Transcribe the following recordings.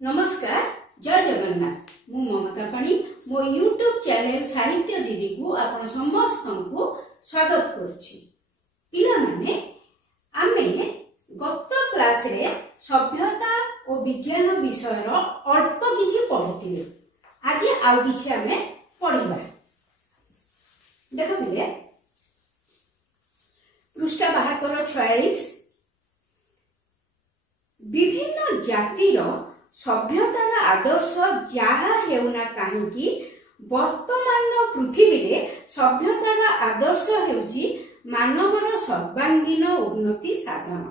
नमस्कार जय जगन्नाथ मु ममता पाणी मो यूट्यूब चैनल साहित्य दीदी को आपण समस्त को स्वागत करुछि। पिला माने आमे गत क्लास रे सभ्यता और विज्ञान विषय रो अल्प किछि पढिथिले। आज आउ किछि आमे पढिबा। देखो बिले पृष्ठ बाहर करो 46। विभिन्न जातिर सभ्यतार आदर्श जहा हेउना काहीकि वर्तमान पृथ्वी रे सभ्यतार आदर्श हेउची मानवर सर्वांगीन उन्नति साधन।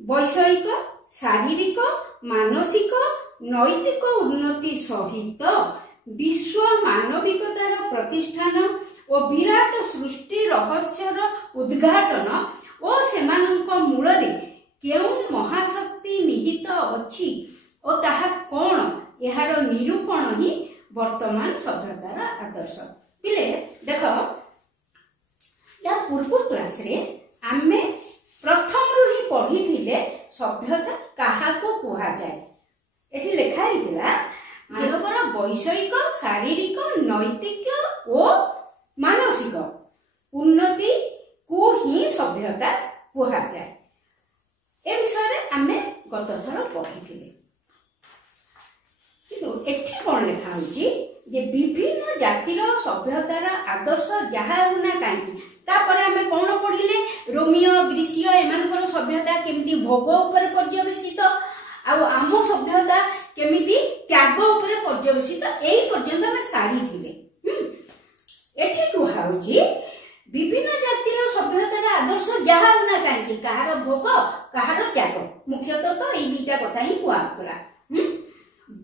वैषयिक शारीरिक मानसिक नैतिक उन्नति सहित विश्व मानविकतार प्रतिष्ठान और विराट सृष्टि रहस्यर उद्घाटन और सेमानंक मूलरे केउ महाशक्ति निहित अछि और ताहा कोन एहार निरूपण ही वर्तमान सभ्यतार आदर्श। पिले देखो या पूर्व क्लास रे आमे प्रथम रु ही पढ़ी थिले सभ्यता काहा को कुहा जाय। एठी लेखा हिला मानवर वैषयिक शारीरिक नैतिक और मानसिक उन्नति को ही सभ्यता कुहा जाय। ए विषय आमे गत थर पढ़ी एठी कोन लेखा होची जे विभिन्न जातिर सभ्यतार आदर्श जहा होना काई तापर आमे कोन पढिले रोमियो ग्रीसियो एमानकर सभ्यता केमिति भोग ऊपर पर्यवेसित आ आम सभ्यता केमिति त्याग ऊपर पर्यवेसित एई पर्यंत आमे साडी दिले। एठी कुहा होची विभिन्न जातिर सभ्यतार आदर्श जहा होना काई कहार भोग कहार त्याग मुख्यतः तो एई दुईटा कथा ही कुआ गला।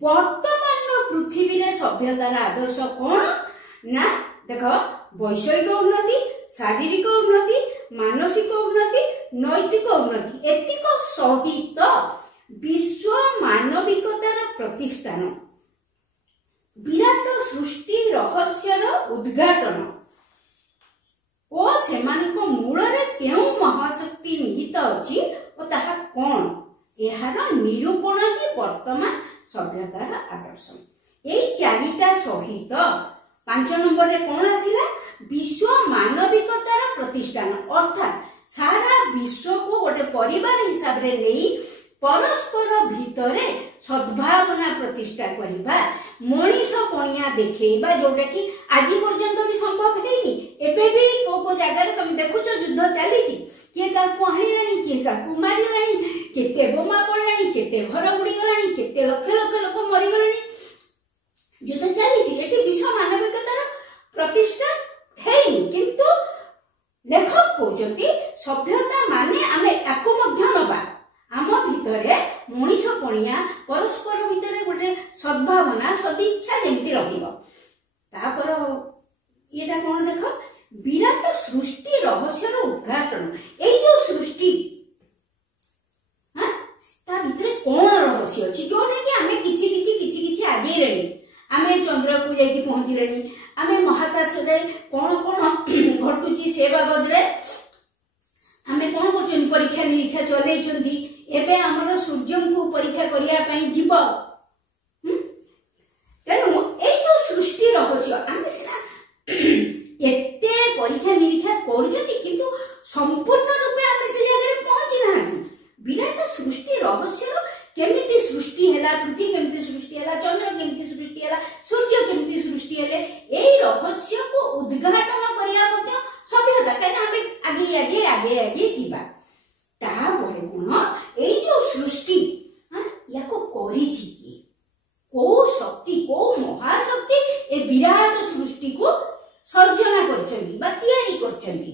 वर्तमान पृथ्वी रे सभ्यतार आदर्श कौन ना देख वैषयिक उन्नति शारीरिक उन्नति मानसिक उन्नति नैतिक उन्नति एतिक सहित विश्व मानविकतार प्रतिष्ठान विराट सृष्टि रहस्यर उद्घाटन ओ सेमानक मूलरे केउ महाशक्ति निहित अछि ओ ताहा कोन एहार निरूपण ही वर्तमान सभ्यतार आदर्श। एई चारिटा सहित 5 नंबर रे कोन आसिला विश्व मानविकतार प्रतिष्ठान अर्थात सारा विश्व को गोटे परिवार हिसाब रे नेई परस्पर भितरे सद्भावना प्रतिष्ठा करिबा मनीष पणिया देखैबा जोटा कि आज पर्यंत भी संभव हेई। एबे भी को जगह रे तुम देखुचो युद्ध चली छी किए काकू हाणिलाणी किए काकू मारिलाणी केते बोमा पड़लाणी केते घर उड़ी गलाणी केते लक्ष लक्ष लोक मरि गलाणी युद्ध चली छी। एठी विश्व मानविकतार प्रतिष्ठा हेई किंतु लेखक कहउजंती सभ्यता माने आमे ताको मध्य नबा आम भितरे मनीष पणिया परस्पर भितरे गोटे सद्भावना सदिच्छा जेमती रहिबो। तापर एटा कोन देख विराट सृष्टि रहस्यर उद्घाटन एई जो सृष्टि ता भितरे कोन रहस्य अछि जोने कि आमे किछि आगे रेणी आमे चंद्र को जाई पहुंची रेणी आमे महाकाश रे कोन कोन घटुची से बाबद रे आमे कोन करछन परीक्षा निरीक्षा चले चंदी एबे हमर सूर्य को परीक्षा करिया पई जीव तेनु ए जो सृष्टि रहस्य आमे सिना एते परीक्षा निरीक्षा करछती किंतु संपूर्ण रूपे आमे से जगह रे पहुंची नाही। विराट सृष्टि रहस्य केमिति सृष्टि हैला पृथ्वी केमिति सृष्टि हैला चंद्र केमिति सृष्टि हैला सूर्य केमिति सृष्टि हैले एई रहस्य को उद्घाटन करिया मते सभ्यता काई आमे आगे जीवा। ता परे कोन एई जो सृष्टि याको करिछि कि को शक्ति को महाशक्ति ए विराट सृष्टि को सर्जना करछंती बा तयारी करछंती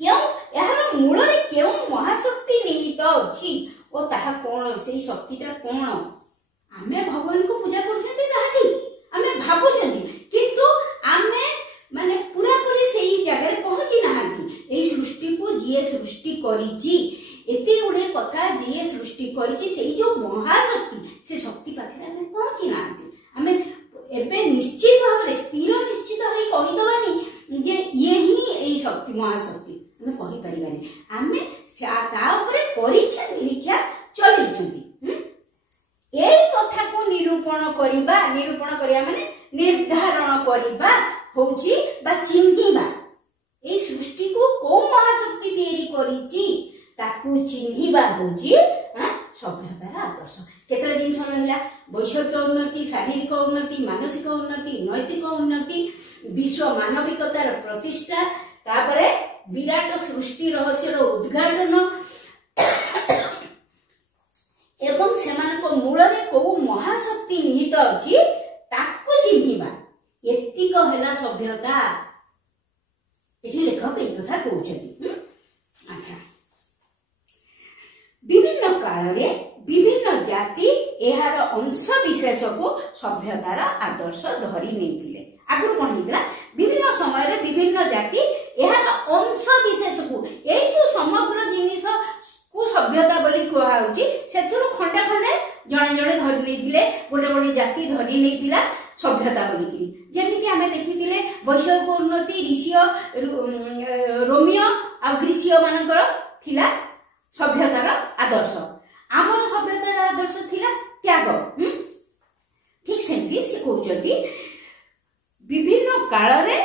क्यों यार मूल रे क्यों महाशक्ति निहित अछि ओ ताहा कोन सेई शक्तिटा कोन आमे भगवान को पूजा करछंती ताहाठी आमे भाबुछंती किंतु आमे माने पूरा पूरी सेई जगह रे पहुंची नाहांती। एई सृष्टि को जिए सृष्टि करिछि एते उडे कथा जिए सृष्टि करिछि सेई जो महाशक्ति से शक्ति पाखरे आमे पहुंची नाहांती। आमे एबे निश्चित भाव स्थिर निश्चित होई कहि दबानी जे ये ही एई शक्ति महाशक्ति आमे कहि परिबानी आमे ता ऊपर परीक्षा निरीक्षा चली छंती। निरूपण करिया माने निर्धारण करिबा होउची बा चिन्हिबा ए सृष्टि को को महाशक्ति तैयारी करिची ताकू चिन्हिबा होउची सभ्यतार आदर्श। केतरा जिंस रहिला वैषयिक उन्नति, शारीरिक उन्नति, मानसिक उन्नति, नैतिक उन्नति, विश्व मानविकतार प्रतिष्ठा, तापरे विराट सृष्टि रहस्यर उद्घाटन एवं सेमानको मूलरे को महाशक्ति निहित अछि ताकू चिन्हिबा एतिक हेला सभ्यता। एठी लेखक ए कथा कहउछथि। अच्छा, विभिन्न काल रे विभिन्न जाति एहार अंश विशेष को सभ्यतार आदर्श धरि नेथिले। आगु कोन हितला विभिन्न समय रे विभिन्न जाति एहार अंश विशेष को एई जो समग्र जिनिस को सभ्यता बोली कुहा होची सेथुरु खंडे खंडे जणे जणे धरि नेथिले, गोटे गोटे जाति धरि नेथिला सभ्यता बोली कि जेमि कि हमें देखिथिले वैषयिक उन्नति ऋषिय रोमियो आ ग्रीसिय मानकर थिला सभ्यतार आदर्श। आमर सभ्यतार आदर्श थिला त्याग। ठीक सेमती से कहउचती विभिन्न काल रे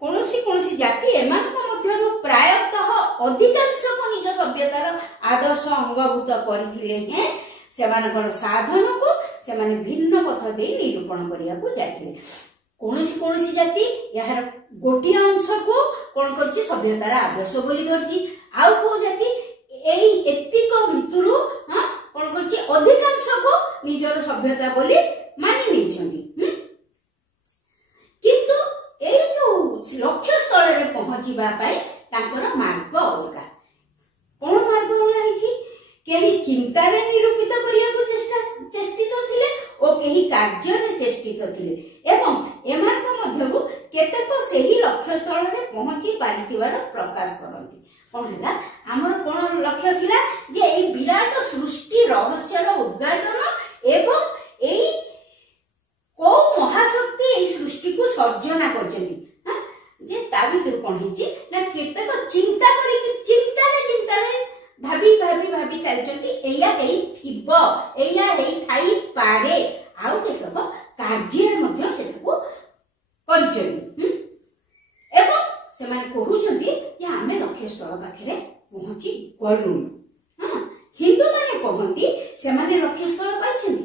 कोनोसी कोनोसी जाति एमानक मध्यरु प्रायतः अधिकांश को निज सभ्यतार आदर्श अंगभूत करथिले हैं। सेमानकर साधन को सेमाने भिन्न पथ दे निरूपण करिया को जायथिले। कोनोसी कोनोसी जाति यार गोटी अंश को कोन करछि सभ्यतार आदर्श बोली धरछि, आउ को जाति एई एतिक भितरु कोन करछि अधिकांश को निजर सभ्यता बोली मानि नेछन्ति। किंतु एई जो लक्ष्य स्थल रे पहुंचीबा पई तांकर मार्ग अलगा। कोन मार्ग अलगा हिछि? केही चिंता रे निरूपित करिया को चेष्टित थिले ओ केही कार्य रे चेष्टित थिले एवं एमानक मध्यरु केतेक सेही लक्ष्य स्थल रे पहुंची पारिथिबार प्रकाश करंती। कोन हैला हमर कोन लक्ष्य थिला जे एई विराट सृष्टि रहस्यर उद्घाटन एवं एई को महाशक्ति एई सृष्टि को सर्जना करचंती। जे ता भीतर कोन हिची ना केतेक चिंता रे भाबी चलचंती एया हेई थिबो, एया हेई थाई पारे, आउ केतेक कार्य मध्य सेटको करचंती। एवं सेमाने कहउचंती जे आमे लक्ष्य स्थल पाखरे पहुंची गलु। हिंदू माने कहंती सेमाने लक्ष्य स्थल पाइछंती।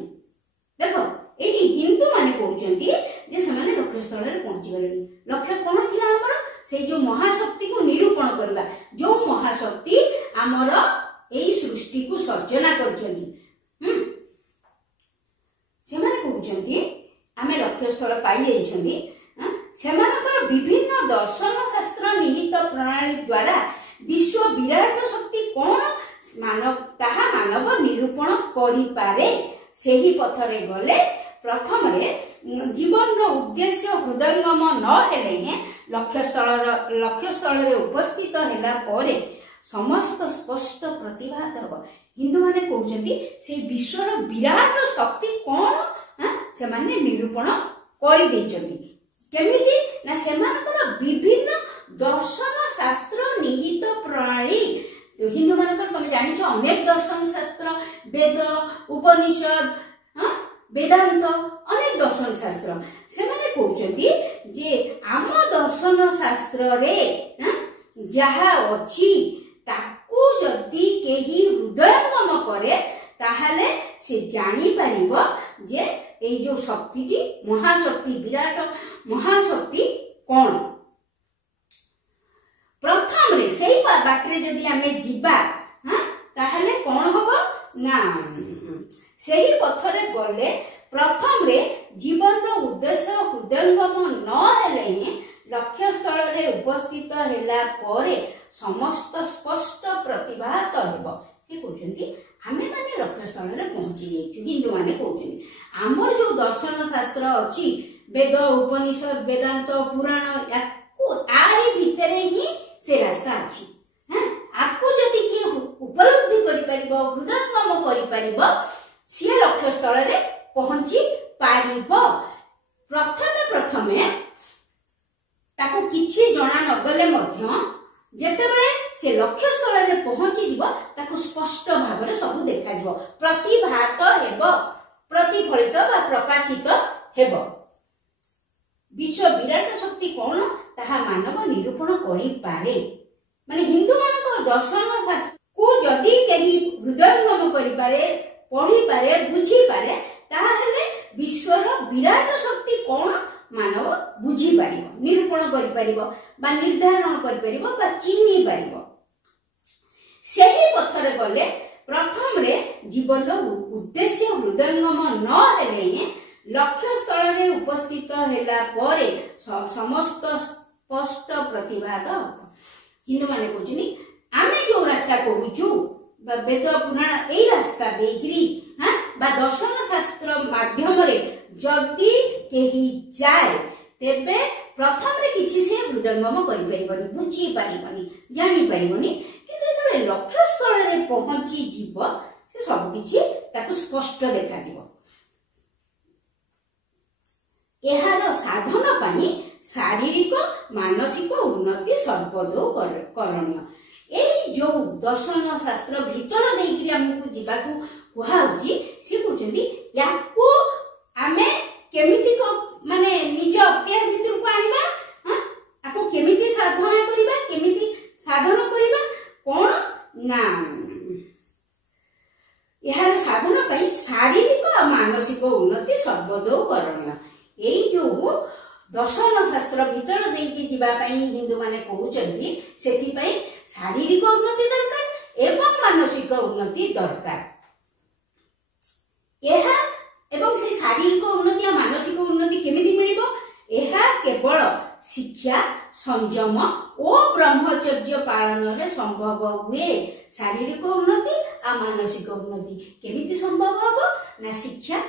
देखो एठी हिंदू माने कहउचंती जे सेमाने लक्ष्य स्थल रे पहुंची गलेनी। लक्ष्य कोन थिला हमर से जो महाशक्ति को निरूपण करबा, जो महाशक्ति हमर एई सृष्टि को सर्जना करचंती। सेमाने कहउचंती आमे लक्ष्य स्थल पाई जाइछंती। सेमानकर विभिन्न दर्शन शास्त्र निहित प्रणाली द्वारा विश्व विराट शक्ति कोन मानव निरूपण करि पारे सेही पथरे गले प्रथम रे जीवन रो उद्देश्य हृदयंगम न हेले हैं लक्ष्य स्थल रे उपस्थित हेला परे समस्त स्पष्ट प्रतिभात हो। हिंदू माने कहउचंती से विश्व रो विराट शक्ति कोन से माने निरूपण करि दैचंती। केमिति ना सेमानकर विभिन्न दर्शन शास्त्र निहित प्रणाली। हिंदू मानकर तमे जानिछो अनेक दर्शन शास्त्र, वेद, उपनिषद, वेदांत अनेक दर्शन शास्त्र। सेमाने कहउचंती जे आम दर्शन शास्त्र रे जहा अछि ताकू जदी केही हृदयंगम करे ताहाले से जानी परिबो जे एई जो शक्तिटी महाशक्ति विराट महाशक्ति कोन। प्रथम रे सेही बाटरे जदी आमे जिबा ताहाले कोन होबो ना सेही पथरे गले प्रथम रे जीवन रो उद्देश्य हृदयंगम न हेले ही लक्ष्य स्थल रे उपस्थित हेला परे समस्त स्पष्ट प्रतिभात हेबो। से कहउचंती आमे माने लक्ष्य स्थल रे पहुंची जेछु। हिंदू माने कहउचंती हमर जो दर्शन शास्त्र अछि वेद, उपनिषद, वेदांत, पुराण याको आरी भितरे ही से रास्ता अछि। आपको जदी कि उपलब्धि करि परिबो, हृदयंगम करि परिबो, से लक्ष्य स्थल रे पहुंची पारिबो। प्रथमे ताको किछि जणा नगले मध्य जेतेबेले से लक्ष्य स्थल रे पहुंची जिवो ताको स्पष्ट भाव रे सब देखा जिवो, प्रतिभात हेबो। प्रतिफलित बा प्रकाशित हेब। विश्व विराट शक्ति कौन ताहा मानव निरूपण करि पारे। माने हिंदू मान दर्शन शास्त्र को जदि कहीं हृदयंगम करि पारे, पढ़ी पारे, बुझी पारे, ताहेले विश्वर विराट शक्ति कौन मानव बुझी पारिबो, निरूपण करि पारिबो बा निर्धारण करि पारिबो बा चिन्हि पारिबो। सेही पथरे गले प्रथम रे जीवन उद्देश्य हृदयंगम न हेले लक्ष्य स्थल रे उपस्थित हेला परे समस्त स्पष्ट प्रतिवाद। हिंदू माने कहउछनी आमे जो रास्ता कहूछु बा वेद पुराण एई रास्ता देइकरी हां बा दर्शन शास्त्र माध्यम रे जदि केही जाय तेबे प्रथम रे किछि से हृदयंगम करि परिबनी, बुझी परिबनी, जानि परिबनी, किंतु जेतबे लक्ष्य स्थल रे पहुंची जीव से सब किछि ताकु स्पष्ट देखा जीव। एहार साधन पानी शारीरिक मानसिक उन्नति सर्वदो करणीय। एई जो दर्शन शास्त्र भीतर देइकरी हमकु जीवाकू कुहाउची से कहउछंती याकू आमे केमिति को माने निज अज्ञान भितर को आनिबा, हां आपको केमिति साधना करिबा, केमिति साधन करिबा कोन ना एहार साधन पई शारीरिक और मानसिक उन्नति सर्वदो करणीय। एई जो दर्शन शास्त्र भीतर देइकी जीवा पई हिंदू माने कहउचंती सेति पई शारीरिक उन्नति दरकार एवं मानसिक उन्नति दरकार। एहा एवं से शारीरिक उन्नति और मानसिक उन्नति केमिति मिलिबो? एहा केवल शिक्षा, संयम और ब्रह्मचर्य पालन रे संभव हुए। शारीरिक उन्नति और मानसिक उन्नति केमिति संभव हबो ना शिक्षा,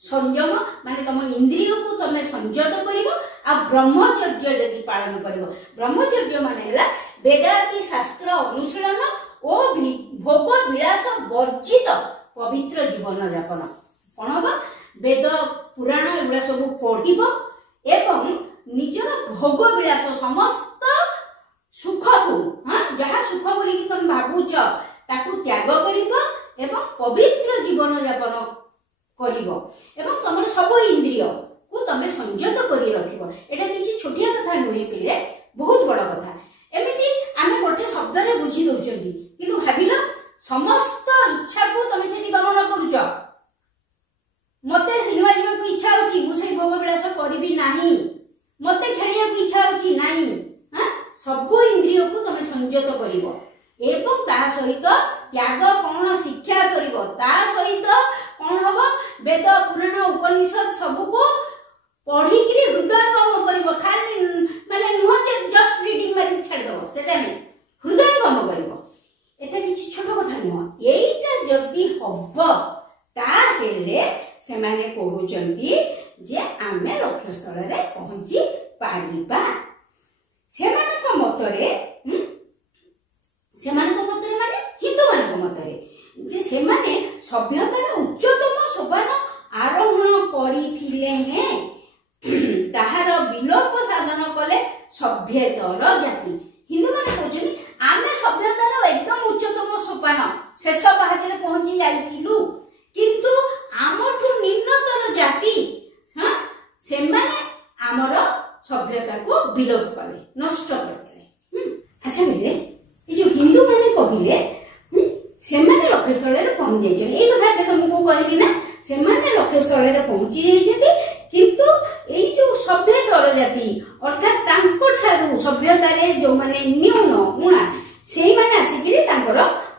संयम माने तम इंद्रिय को तमे संयत करिवो आ ब्रह्मचर्य यदि पालन करिवो। ब्रह्मचर्य माने हला वेदादि शास्त्र अनुशीलन और भोग विलास वर्जित पवित्र जीवन यापन। कौन हम वेद पुराण एगुड़ा सब पढ़िब एवं निजर भोग विलास समस्त सुख को हाँ जहाँ सुख बोलिकी तुम भावुच ताकू त्याग करिब एवं पवित्र जीवन यापन करिब एवं तुम सब इंद्रिय को तमे संयत करी रखिब। एटा किछि छोटिया कथा नुहे पिले, बहुत बड़ कथा। एमिति आमे गोटे शब्द रे बुझी दउचंती किंतु भाबिला समस्त इच्छा को तमे सेठी गमन करूछ। मते सिनेमा जीवा इच्छा होची मु से भोग विलास करबी नाही, मते खेलिया को इच्छा होची नाही, हां सब इंद्रिय को तमे संयत करिवो एवं ता सहित त्याग कोन शिक्षा करिवो। ता सहित कोन हबो वेद पुराण उपनिषद सब को पढ़ी कि हृदयंगम करिवो। खाली माने नुह जे जस्ट रीडिंग मारि छाड़ दो सेटा नै, हृदयंगम करिवो। एटा किछि छोट कथा नुह। एइटा जदी हबो ताहेले सेमाने कहउचंती जे आमे लक्ष्य स्थल रे पहुंची पारिबा। सेमानक मतरे माने हिंदू मानक मतरे जे सेमाने सभ्यतार उच्चतम सोपान आरोहण करिथिले हैं ताहार विलोप साधन कले सभ्यतर जाति। हिंदू माने कहउचंती आमे सभ्यतार एकदम उच्चतम सोपान शेष पाहाचरे पहुंची जाइथिलु, किंतु आमठू निम्नतर जाति हाँ सेमाने आमर सभ्यता को विलोप कले, नष्ट करले। अच्छा बेले ए जो हिंदू माने कहिले सेमाने लक्ष्य स्थल रे पहुंच जाइछन। ए कथा पे तुमको कहली ना, सेमाने लक्ष्य स्थल रे पहुंची जाइछथि, किंतु एई जो सभ्यतर जाति अर्थात तांको थारु सभ्यता रे जो माने न्यून उणा सेही माने आसिकिरी तांकर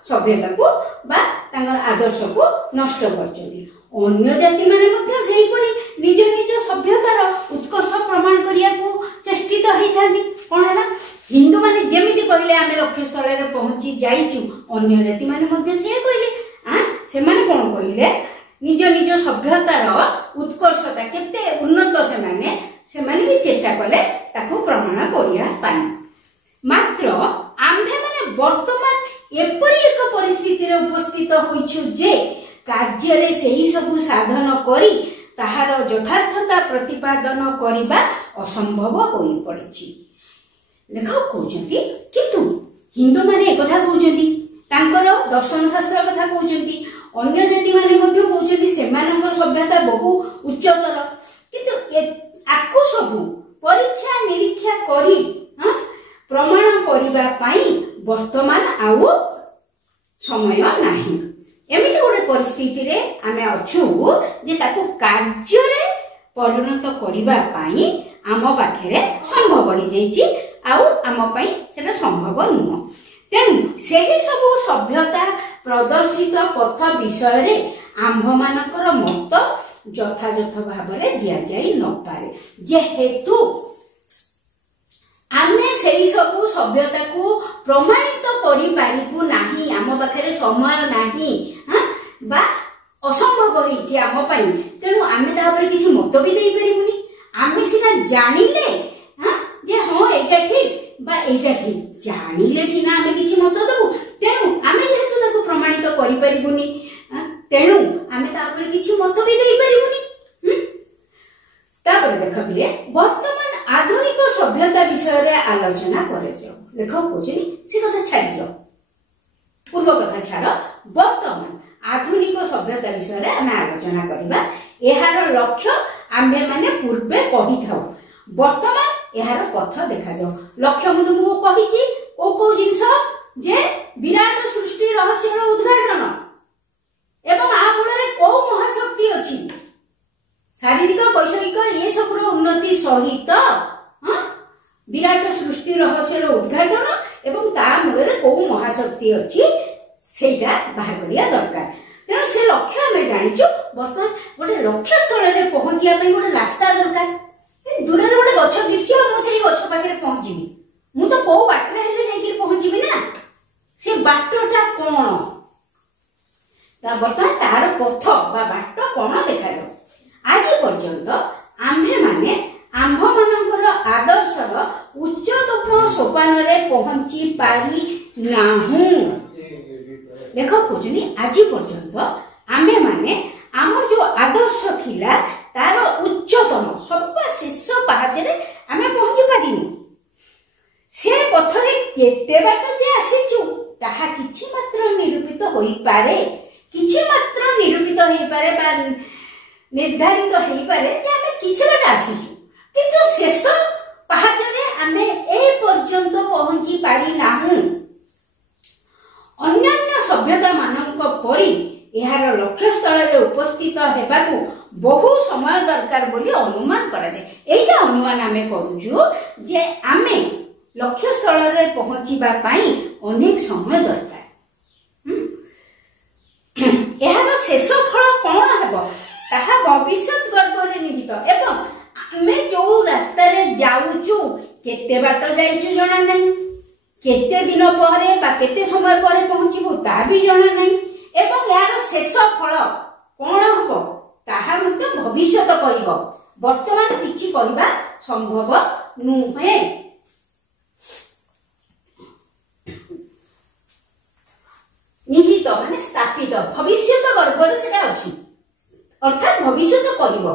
सभ्यता को बा तांकर आदर्श को नष्ट करछथि। अन्य जाति माने मध्ये सेही परि निज निज सभ्यतार उत्कर्ष प्रमाण करिया को चेष्टित होइथांती। कोन हला हिंदू माने जेमिति कहिले आमे लक्ष्य स्थल रे पहुंची जाइछु, अन्य जाति माने मध्ये से कहिले आ से माने कोन कहिले निज निज सभ्यतार उत्कर्षता केते उन्नत से माने भी चेष्टा कले ताको प्रमाण करिया पाई। मात्र आम्भे माने वर्तमान एपरि एक परिस्थिति रे उपस्थित होइछु जे कार्य रे सेही सब साधन करी ताहार यथार्थता प्रतिपादन करिबा असंभव होई पड़िछि। लेखक कहउचंती किंतु हिंदू माने एक कथा कहउचंती तांकर दर्शन शास्त्र कथा कहउचंती, अन्य जाति माने मध्ये कहउचंती से सेमानंकर सभ्यता बहु उच्चतर किंतु आकु सबु परीक्षा निरीक्षा करी प्रमाण करबा पई वर्तमान आउ समय नाही। एमिति गोटे परिस्थिति रे आमे अछु जे ताकू कार्य रे परिणत करबा पई आम पाखरे संभव हो जाइछि आउ आम पई सेटा संभव नुह। तेणु सेही सबु सभ्यता प्रदर्शित पथ विषय रे आम्भ मानकर मत यथायथ भाव में दिया जाई न पारे जेहेतु आमे सेही सबु सभ्यता को प्रमाणित करि पारिबु नाही, आम पाखरे समय नाही बा असंभव होइछि आम पई। तेणु आमे ता पर किछि मत भी देई परिबुनी। आमे सिना जानिले जे हां एटा ठीक बा एटा ठीक जानिले सिना आमे किछि मत देबु। तेणु आमे जेहेतु ताको प्रमाणित करि परिबुनी तेणु आमे ता पर किछि मत भी देई परिबुनी। तापर देख पिले वर्तमान आधुनिक सभ्यता विषय रे आलोचना करे जाओ। देख कोजनी से कथा छाड़ दियो, पूर्व कथा छाड़। वर्तमान आधुनिक सभ्यता विषय रे आमे आलोचना करिबा। एहार लक्ष्य आमे माने पूर्वे कहि थाउ, वर्तमान एहार पथ देखा जाओ। लक्ष्य मु तुमको कहिछि को जिंस जे विराट सृष्टि रहस्य रो उद्घाटन एवं आ मूल को महाशक्ति अछि शारीरिक वैषयिक ये सब उन्नति सहित विराट सृष्टि रहस्य उद्घाटन एवं ता मूल को महाशक्ति अच्छी सेटा बाहर करिया दरकार। तेणु से लक्ष्य आम जाचु बर्तमान गोटे लक्ष्य स्थल में पहुंचा गोटे रास्ता दरकार। दूर गोटे गछ दिशुची मुझे गछ पाखे पहुंची मु तो कौ बाटे हेल्ले पहुंची ना से बाटटा कौन बर्तमान तार पथ बा बाट कौन देखा जाओ। आज पर्यंत आम्भे माने आम्भ मानकर आदर्शर उच्चतम सोपान रे पहुंची पारी नाहु। देख पूजनी आज पर्यंत आम्भे माने आमर जो आदर्श थिला तार उच्चतम सबा शेष पाहाच रे आमे पहुंची पारिनु। से पथरे केते बाट जे आसीचु ताहा किछि मात्र निरूपित होई पारे, किछि मात्र निरूपित होई पारे बा निर्धारित हो पारे जे आमे किछि बाट आसीचु किंतु शेष पाहाच रे आमे ए पर्यंत पहुंची पारि नाहु। अन्यान्य सभ्यता मानक परि एहार लक्ष्य स्थल रे उपस्थित हेबाकू बहु समय दरकार बोली अनुमान करा जाय। एटा अनुमान आमे करूछु जे आमे लक्ष्य स्थल रे पहुंचीबा पई अनेक समय दरकार। एहार शेष फल कोन हेबो ताहा भविष्य गर्भ रे निहित एवं आमे जो रास्ता रे जाउछु केते बाट जाइछु जणा नाही, केते दिन परे बा केते समय परे पहुंचीबु ता भी जणा नाही एवं यार शेष फल कोन हबो ताहा मते भविष्य करिवो। वर्तमान किछि करिबा संभव नुहे। निहित माने स्थापित भविष्य गर्भ रे सेटा अछि अर्थात भविष्य करिवो।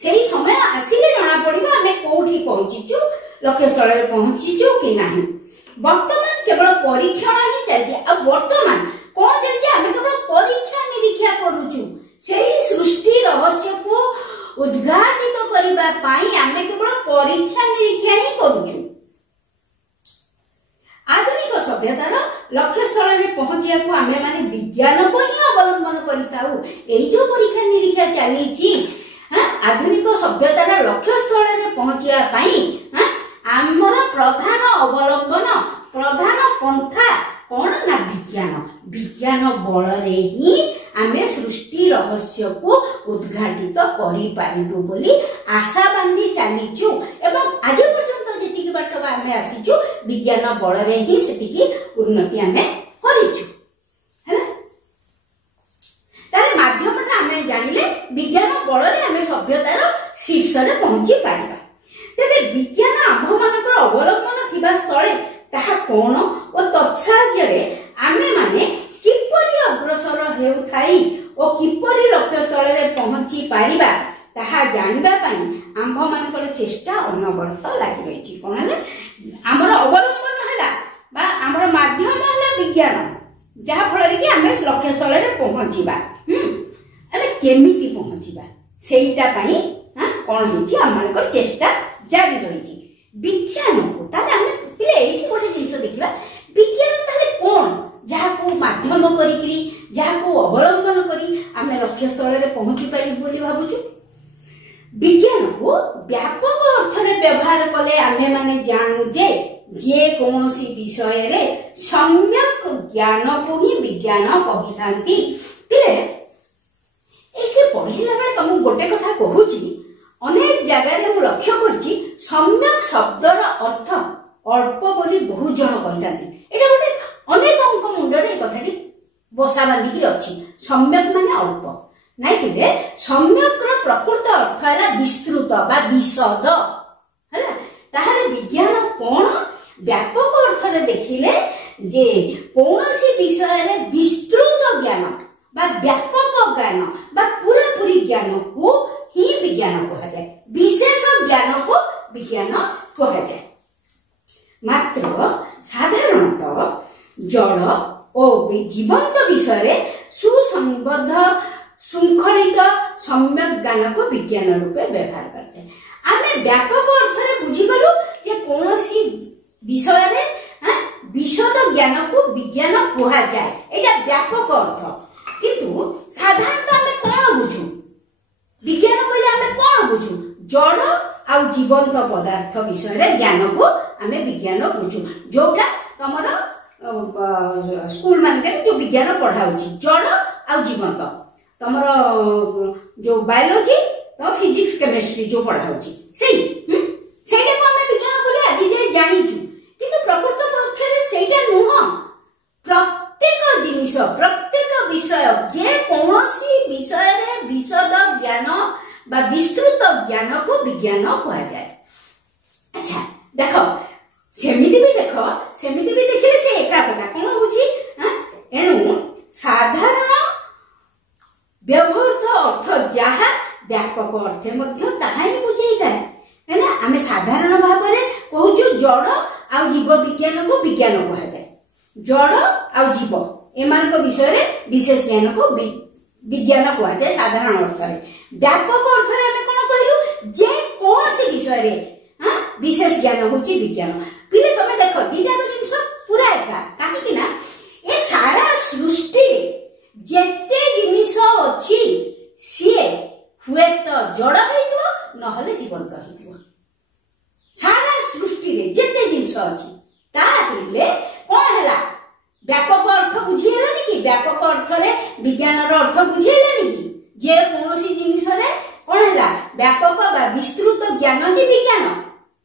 सेही समय आसिले जना पड़िबो आमे कोठी पहुंचीचु लक्ष्य स्थल रे पहुंचीचु कि नाही। वर्तमान केवल परीक्षण ही चलछि। अब वर्तमान कोन चलछि आमे केवल परीक्षा निरीक्षा करूछु। सेही सृष्टि रहस्य को उद्घाटित करिबा पई आमे केवल परीक्षा निरीक्षा ही करूछु। आधुनिक सभ्यतार लक्ष्य स्थल में पहुंचिया को आमे माने विज्ञान को ही अवलंबन करिताउ। एई जो परीक्षा निरीक्षा चलीछि आधुनिक सभ्यतार लक्ष्य स्थल में पहुंचिया पई आमर प्रधान अवलंबन प्रधान पंथा कौन ना विज्ञान। विज्ञान बल रे ही आमे सृष्टि रहस्य को उद्घाटित करि पारिबु बोली आशा बांधी चलीचु एवं आज पर्यंत जेतिकी बाट आमे आसीचु विज्ञान बल रे ही सेतिकी उन्नति आमे करिचु हैला। ताले माध्यमटा आमे जानिले विज्ञान बल रे आमे सभ्यतार शीर्ष रे पहुंची पारिबा। तेबे विज्ञान आम्भ मानकर अवलंबन थिबा स्थळे ताहा कोन ओ तत्साहाय्य रे आमे माने किपरि अग्रसर हेउथाई ओ किपरि लक्ष्य स्थल रे पहुंची पारिबा ताहा जानिबा पई आम्भ मानकर चेष्टा अनवरत लागि रहिछि। कोन हला हमर अवलंबन हला बा हमर माध्यम हला विज्ञान जहा फल रे कि आमे लक्ष्य स्थल रे पहुंचीबा। आमे केमिति पहुंचीबा सेइटा पई कोन होची हमनकर चेष्टा जारी रहिची। विज्ञान को ताले हम पिले एठी गोटे जिंस देखिबा विज्ञान ताले कोन जहा को माध्यम करिकरी जहा को अवलंबन करी आमे लक्ष्य स्थल रे पहुंची पारि बोली भाबुछु। विज्ञान को व्यापक अर्थ रे व्यवहार कले आमे माने जानू जे कौनसी विषय रे सम्यक ज्ञान को ही विज्ञान कहिथांती। तिले एके पढिला बेले तुम गोटे कथा कहूची अनेक जगह रे मु लक्ष्य करची सम्यक शब्दर अर्थ अल्प बोली बहुत जन कहिथांती। एटा गोटे अनेक अंक मुंड रे कथाटी बसा बांधिकी अछि। सम्यक माने अल्प नाइ कि सम्यक रो प्रकृत अर्थ है विस्तृत बा विशद है। ताहले विज्ञान कोन व्यापक अर्थ रे देखिले जे कौनसी विषय रे विस्तृत ज्ञान बा व्यापक ज्ञान बा पूरा पूरी ज्ञान को ही विज्ञान कहा जाए, विशेष ज्ञान को विज्ञान कहा जाए। मात्र साधारणतः जड़ और जीवंत विषय रे सुसंबद्ध शृंखलित सम्यक ज्ञान को विज्ञान रूपे व्यवहार करते हैं। आमे व्यापक अर्थ रे बुझीगलु जे कौनसी विषय रे विशद ज्ञान को विज्ञान कहा जाए, एटा व्यापक अर्थ। किंतु साधारणतः आमे कोन बुझू विज्ञान कहले आमे कोन बुझू जड़ आ जीवंत पदार्थ विषय रे ज्ञान को आमे विज्ञान बुझू। जोटा तमरो स्कूल मानके जो विज्ञान पढ़ाउची जड़ आ जीवंत तमरो जो बायोलॉजी तो फिजिक्स केमिस्ट्री जो पढ़ाउची सेटा को आमे विज्ञान बोले आदि जे जानिचु। किंतु प्रकृत पक्षरे सेटा नुह। प्रत्येक जिनिस प्रत्येक विषय जे कौनसी विषय रे विशद ज्ञान बा विस्तृत ज्ञान को विज्ञान कहा जाए। अच्छा देखो सेमिति भी देखिले से एका कथा कोन होची एनु साधारण व्यवहारिक अर्थ जहा व्यापक अर्थ मध्य ताहा ही बुझेई थाए है ना। आमे साधारण भाव रे कहूछु जड़ आ जीव विज्ञान को विज्ञान कहा जाए। जड़ आ जीव एमान को विषय रे विशेष ज्ञान को विज्ञान कहा जाए साधारण अर्थ रे। व्यापक अर्थ रे आमे कोन कहलु जे कोनसी विषय रे विशेष ज्ञान होची विज्ञान। पिले तमे देखो दीटा जिंस पूरा एका काहे कि ना ए सारा सृष्टि रे जेते जिनिस अछि सिए हुए तो जड़ होइतो नहले जीवंत होइतो। सारा सृष्टि रे जेते जिनिस अछि ता पिले कोन हैला व्यापक अर्थ बुझी हेलानी कि व्यापक अर्थ रे विज्ञान रो अर्थ बुझी हेलानी कि जे कोनोसी जिनिस रे कोन हैला व्यापक बा विस्तृत ज्ञान ही विज्ञान।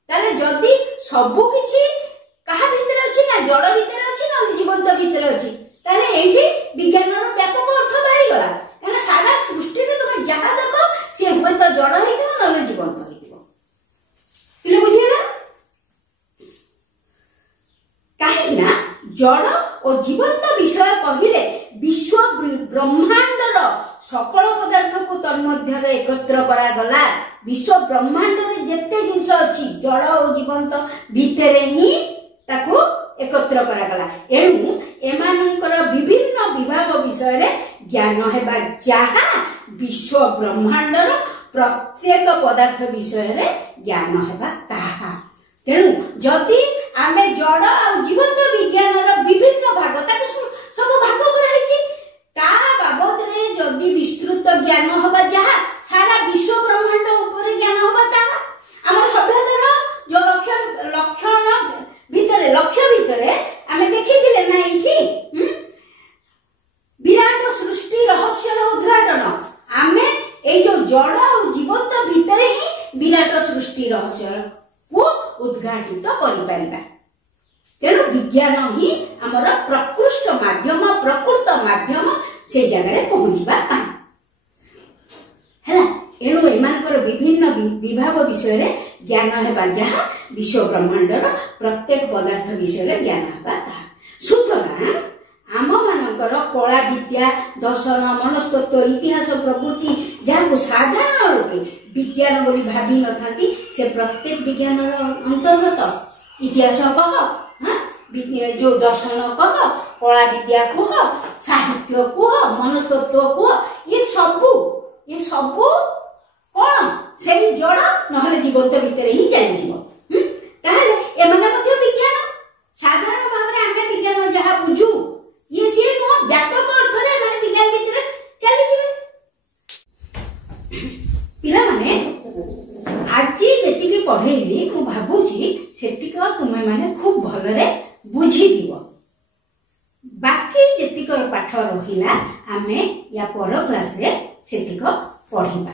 ताले जदी सबु किछि कहा भितर अछि ना जड़ भितर अछि ना जीवंत भितर अछि ताले एठी विज्ञान रो व्यापक अर्थ बाहरी गला। काना सारा सृष्टि रे तुमे जहा देखो से होय तो जड़ हेतिबो नले जीवंत हेतिबो। पिले बुझिला काहे ना जड़ और जीवंत विषय कहिले विश्व ब्रह्मांड रो सकल पदार्थ को तन्मध्य रे एकत्र करा गला। विश्व ब्रह्मांड रे जेते जिंस अछि जड़ और जीवंत भितरे ही ताको एकत्र करा गला। एनु एमानकर विभिन्न विभाग विषय रे ज्ञान हेबा जहा विश्व ब्रह्मांड रो प्रत्येक पदार्थ विषय रे ज्ञान हेबा ताहा। तेणु जदि आमे जड़ आ जीवंत विज्ञान रो विभिन्न भाग ताको सब भाग कराइछि ता बाबद रे जदि विस्तृत ज्ञान होबा जहा सारा विश्व ब्रह्मांड ऊपर ज्ञान होबा ताहा। हमर सभ्यतार जो लक्ष्य भितरे आमे देखिथिले ना एठी विराट सृष्टि रहस्य रो उद्घाटन आमे ए जो जड़ आ जीवंत भितरे ही विराट सृष्टि रहस्य को उद्घाटित करि परिबा। तेणु विज्ञान ही हमर प्रकृष्ट माध्यम प्रकृत माध्यम से जगह रे पहुंचबा है। एणु एमानकर विभिन्न विभाग विषय रे ज्ञान हेबा जहा विश्व ब्रह्मांड रो प्रत्येक पदार्थ विषय रे ज्ञान हेबा ताहा। सुतरां आम मानकर कला विद्या दर्शन मनस्तत्व इतिहास प्रकृति जहाँ साधारण लोके विज्ञान बोली भावी नथांती से प्रत्येक विज्ञान अंतर्गत इतिहास कह जो दर्शन कह कला विद्या कह साहित्य कह मनस्तत्व कह ये सबू सबू कौन से जड़ नहले जीवंत भितर ही चलीज विज्ञान साधारण भाव में आम विज्ञान जहाँ बुझू ये सी नुह व्यापक अर्थ में विज्ञान भितर चलीज पिला माने आज जी पढ़ेली मु भावुची सेतिक तुमे माने खूब भलरे बुझी दियो बाकी जेतिक पाठ रहिला आमे या पर क्लास रे सेतिक पढ़िबा।